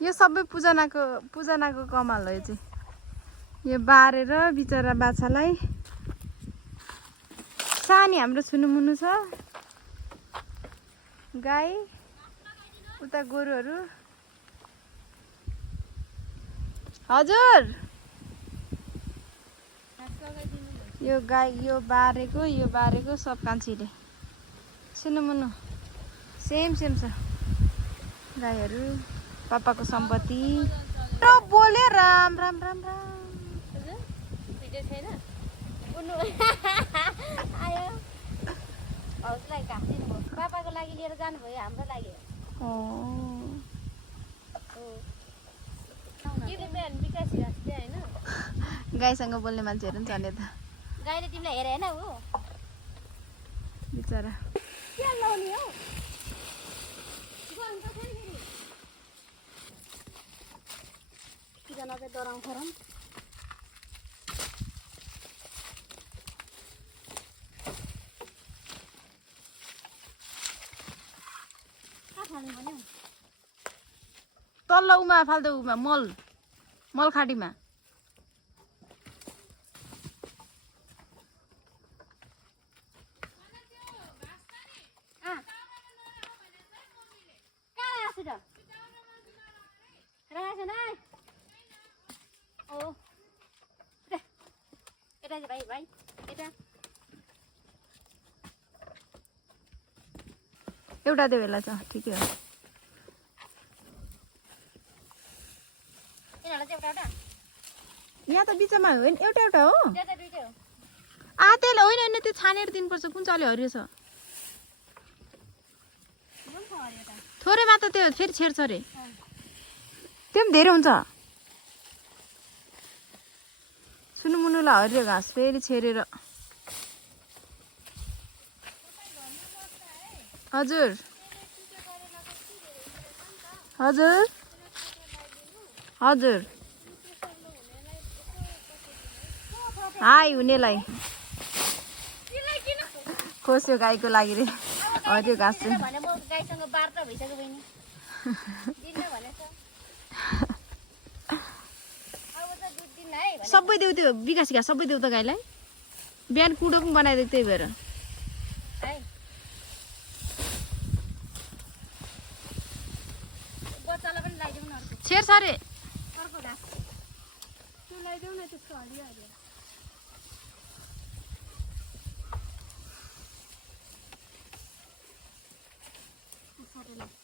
यो सबै पूजनाको कमाल हो यो चाहिँ। यो बारेर बिचरा बाछालाई सानी हाम्रो छुनुमुनु छ। गाई उता गोरुहरू। हजुर यो गाई यो बारेको सब कान्छीले। छुनुमुनु सेम छ गाईहरू पापाको सम्पत्ति। बोले राम राम राम राम आयो हजुरलाई घाँसिनु पापाको लागि लिएर जानुभयो हाम्रो लागि गाईसँग बोल्ने मान्छेहरू पनि छन् यता। गाईले तिमीलाई हेरे होइन ऊ बिचरा के लाउने हौ जना चाहिँ डराउँछ र तल्लो उमा फाल्दो उमा मल खाटीमा। एउटा त्यो बेला छ ठिकै हो। यहाँ त बिचमा हो नि एउटा हो। त्यसले होइन त्यो छानेर दिनुपर्छ। कुन चाहिँ अलि हरियो छ थोरै मात्र त्यो फेरि छेड्छ अरे। त्यो पनि धेरै हुन्छ। सुनुमुनुलाई हरियो घाँस फेरि छेरेर। हजुर हजुर हजुर हाई हुनेलाई खोस्यो गाईको लागि रे हरियो घाँस चाहिँ। सबै देऊ त्यो विकासी घाँस सबै देऊ त गाईलाई। बिहान कुडो पनि बनाइदिएको त्यही भएर। छेर्छ अरे Saturday.